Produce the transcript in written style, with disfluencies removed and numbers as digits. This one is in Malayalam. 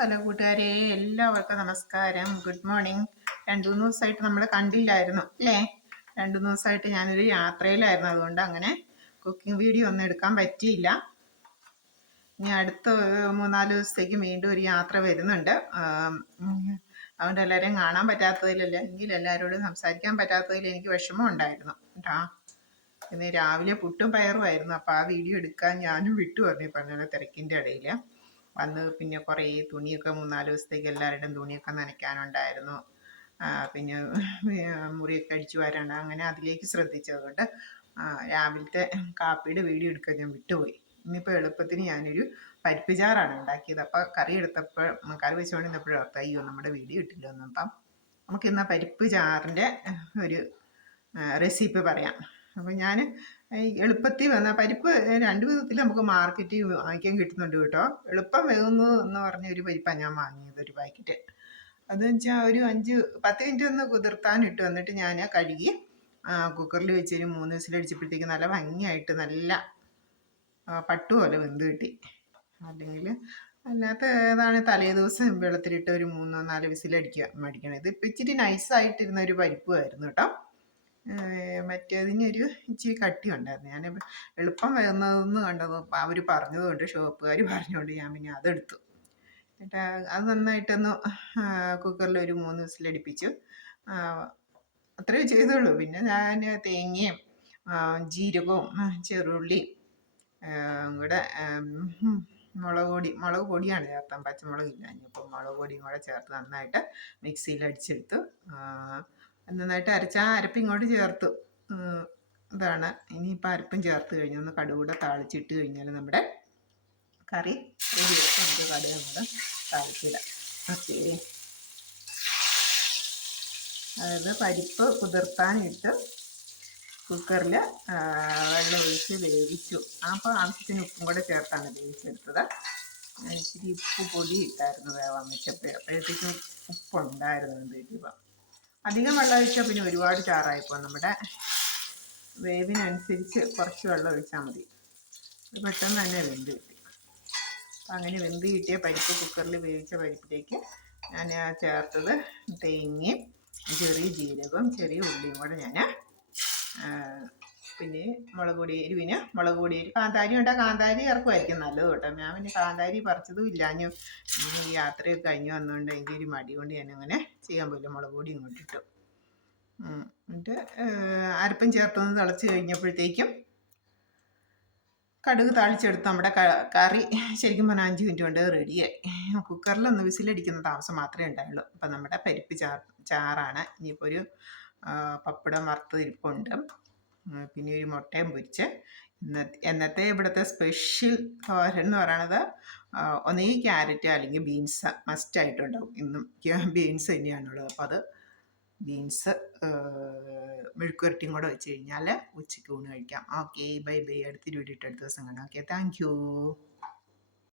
ഹലോ കൂട്ടുകാരെ, എല്ലാവർക്കും നമസ്കാരം. Good morning. 2-3 ദിവസമായിട്ട് നമ്മൾ കണ്ടില്ലായിരുന്നു അല്ലേ? 2-3 ദിവസമായിട്ട് ഞാനൊരു യാത്രയിലായിരുന്നു, അതുകൊണ്ട് അങ്ങനെ കുക്കിംഗ് വീഡിയോ ഒന്നും എടുക്കാൻ പറ്റിയില്ല. ഇനി അടുത്ത 3-4 ദിവസത്തേക്ക് വീണ്ടും ഒരു യാത്ര വരുന്നുണ്ട്. അതുകൊണ്ട് എല്ലാവരെയും കാണാൻ പറ്റാത്തതിലല്ല എങ്കിൽ എല്ലാവരോടും സംസാരിക്കാൻ പറ്റാത്തതിൽ എനിക്ക് വിഷമം ഉണ്ടായിരുന്നു കേട്ടോ. ഇന്ന് രാവിലെ പുട്ടും പയറുമായിരുന്നു. അപ്പോൾ ആ വീഡിയോ എടുക്കാൻ ഞാനും വിട്ടു പറഞ്ഞ തിരക്കിൻ്റെ ഇടയിൽ വന്ന് പിന്നെ കുറേ തുണിയൊക്കെ 3-4 ദിവസത്തേക്ക് എല്ലാവരുടെയും തുണിയൊക്കെ നനയ്ക്കാനുണ്ടായിരുന്നു. പിന്നെ മുറിയൊക്കെ അടിച്ചു വരാണ്ട്, അങ്ങനെ അതിലേക്ക് ശ്രദ്ധിച്ചതുകൊണ്ട് രാവിലത്തെ കാപ്പിയുടെ വീഡിയോ എടുക്കാൻ ഞാൻ വിട്ടുപോയി. ഇന്നിപ്പോൾ എളുപ്പത്തിന് ഞാനൊരു പരിപ്പ് ചാറാണ് ഉണ്ടാക്കിയത്. അപ്പോൾ കറി വെച്ചുകൊണ്ടിരുന്നപ്പോഴും ഓർത്ത് അയ്യോ നമ്മുടെ വീഡിയോ ഇട്ടില്ല. അപ്പം നമുക്കിന്ന് പരിപ്പ് ചാറിൻ്റെ ഒരു റെസിപ്പി പറയാം. അപ്പം ഞാൻ എളുപ്പത്തിൽ വന്ന പരിപ്പ് 2 വിധത്തിൽ നമുക്ക് മാർക്കറ്റിൽ വാങ്ങിക്കാൻ കിട്ടുന്നുണ്ട് കേട്ടോ. എളുപ്പം വേകുന്നു എന്ന് പറഞ്ഞ ഒരു പരിപ്പാണ് ഞാൻ വാങ്ങിയത്, ഒരു പാക്കറ്റ്. അതെന്ന് വെച്ചാൽ ഒരു 5-10 മിനിറ്റ് ഒന്ന് കുതിർത്താനിട്ട് വന്നിട്ട് ഞാൻ കഴുകി കുക്കറിൽ വെച്ചൊരു 3 വിസിലടിച്ചപ്പോഴത്തേക്ക് നല്ല ഭംഗിയായിട്ട് നല്ല പട്ടുപോലെ വെന്ത് കിട്ടി. അല്ലെങ്കിൽ അല്ലാത്ത ഏതാണ് തലേ ദിവസം വെള്ളത്തിലിട്ട് ഒരു 3-4 വിസിലടിക്കണം. ഇതിപ്പോൾ ഇച്ചിരി നൈസായിട്ടിരുന്ന ഒരു പരിപ്പുമായിരുന്നു കേട്ടോ. മറ്റേതിനൊരു ഇച്ചിരി കട്ടി ഉണ്ടായിരുന്നു. ഞാൻ എളുപ്പം വരുന്നതെന്ന് കണ്ടത് അവർ പറഞ്ഞതുകൊണ്ട്, ഷോപ്പുകാർ പറഞ്ഞുകൊണ്ട് ഞാൻ പിന്നെ അതെടുത്തു. എന്നിട്ട് അത് നന്നായിട്ടൊന്ന് കുക്കറിൽ ഒരു 3 വിസിലടിപ്പിച്ചു. അത്രയേ ചെയ്തുള്ളൂ. പിന്നെ ഞാൻ തേങ്ങയും ജീരകവും ചെറുള്ളിയും കൂടെ മുളക് പൊടിയാണ് ചേർത്താൻ, പച്ചമുളകില്ല. ഇനിയിപ്പോൾ മുളക് പൊടിയും കൂടെ ചേർത്ത് നന്നായിട്ട് മിക്സിയിൽ അടിച്ചെടുത്തു. നന്നായിട്ട് അരപ്പ് ഇങ്ങോട്ട് ചേർത്തു. ഇതാണ്. ഇനിയിപ്പോൾ അരപ്പും ചേർത്ത് കഴിഞ്ഞ് ഒന്ന് കടുകൂടെ താളിച്ചിട്ട് കഴിഞ്ഞാൽ നമ്മുടെ കറി റെഡി. നമുക്ക് കടുക് അങ്ങോട്ട് താളിച്ചിടാം. ഓക്കെ, അതായത് പരിപ്പ് കുതിർത്താനിട്ട് കുക്കറിൽ വെള്ളം ഒഴിച്ച് വേവിച്ചു. അപ്പോൾ ആവശ്യത്തിന് ഉപ്പും കൂടെ ചേർത്താണ് വേവിച്ചെടുത്തത്. ഇച്ചിരി ഉപ്പ് പൊടി ഇട്ടായിരുന്നു വേവാൻ വെച്ചപ്പോഴത്തേക്കും ഉപ്പുണ്ടായിരുന്നു. എന്തിപ്പം അധികം വെള്ളം ഒഴിച്ചാൽ പിന്നെ ഒരുപാട് ചാറായിപ്പോൾ. നമ്മുടെ വേവിനനുസരിച്ച് കുറച്ച് വെള്ളം ഒഴിച്ചാൽ മതി. അത് പെട്ടെന്ന് തന്നെ വെന്ത് കിട്ടി. അപ്പം അങ്ങനെ വെന്ത് കിട്ടിയ പരിപ്പ്, കുക്കറിൽ വേവിച്ച പരിപ്പിലേക്ക് ഞാൻ ചേർത്തത് തേങ്ങയും ചെറിയ ജീരകവും ചെറിയ ഉള്ളിയും കൂടെ ഞാൻ പിന്നെ എരിവിന് മുളക് പൊടി, കാന്താരി ഉണ്ടാകും. കാന്താരി ചേർക്കുമായിരിക്കും നല്ലത് കേട്ടോ. ഞാൻ പിന്നെ കാന്താരി പറിച്ചതും ഇല്ലാഞ്ഞു. ഈ യാത്രയൊക്കെ കഴിഞ്ഞ് വന്നുകൊണ്ട് എൻ്റെ ഒരു മടി കൊണ്ട് ഞാനങ്ങനെ ചെയ്യാൻ പോയില്ല. മുളക് പൊടി ഇങ്ങോട്ടിട്ടു. എന്നിട്ട് അരപ്പും ചേർത്തൊന്ന് തിളച്ച് കഴിഞ്ഞപ്പോഴത്തേക്കും കടുക് താളിച്ചെടുത്ത് നമ്മുടെ കറി ശരിക്കും പറഞ്ഞാൽ 5 മിനിറ്റ് കൊണ്ട് റെഡിയായി. കുക്കറിലൊന്ന് വിസിലടിക്കുന്ന താമസം മാത്രമേ ഉണ്ടായുള്ളൂ. അപ്പം നമ്മുടെ പരിപ്പ് ചാറാണ്. ഇനിയിപ്പോൾ ഒരു പപ്പടം വറുത്തിരിപ്പുണ്ട്, പിന്നെ ഒരു മുട്ടയും പൊരിച്ച്. എന്നത്തെ ഇവിടുത്തെ സ്പെഷ്യൽ തോരൻ എന്ന് പറയണത് ഒന്നുകിൽ ക്യാരറ്റ് അല്ലെങ്കിൽ ബീൻസ് മസ്റ്റായിട്ടുണ്ടാവും. ഇന്നും ബീൻസ് തന്നെയാണുള്ളത്. അപ്പോൾ അത് ബീൻസ് മെഴുക്കുവരട്ടിയും കൂടെ വെച്ച് കഴിഞ്ഞാൽ ഉച്ചയ്ക്ക് ഊണ് കഴിക്കാം. Okay, bye bye. അടുത്തൊരു വീഡിയോ അടുത്ത ദിവസം കാണാം. Okay, thank you.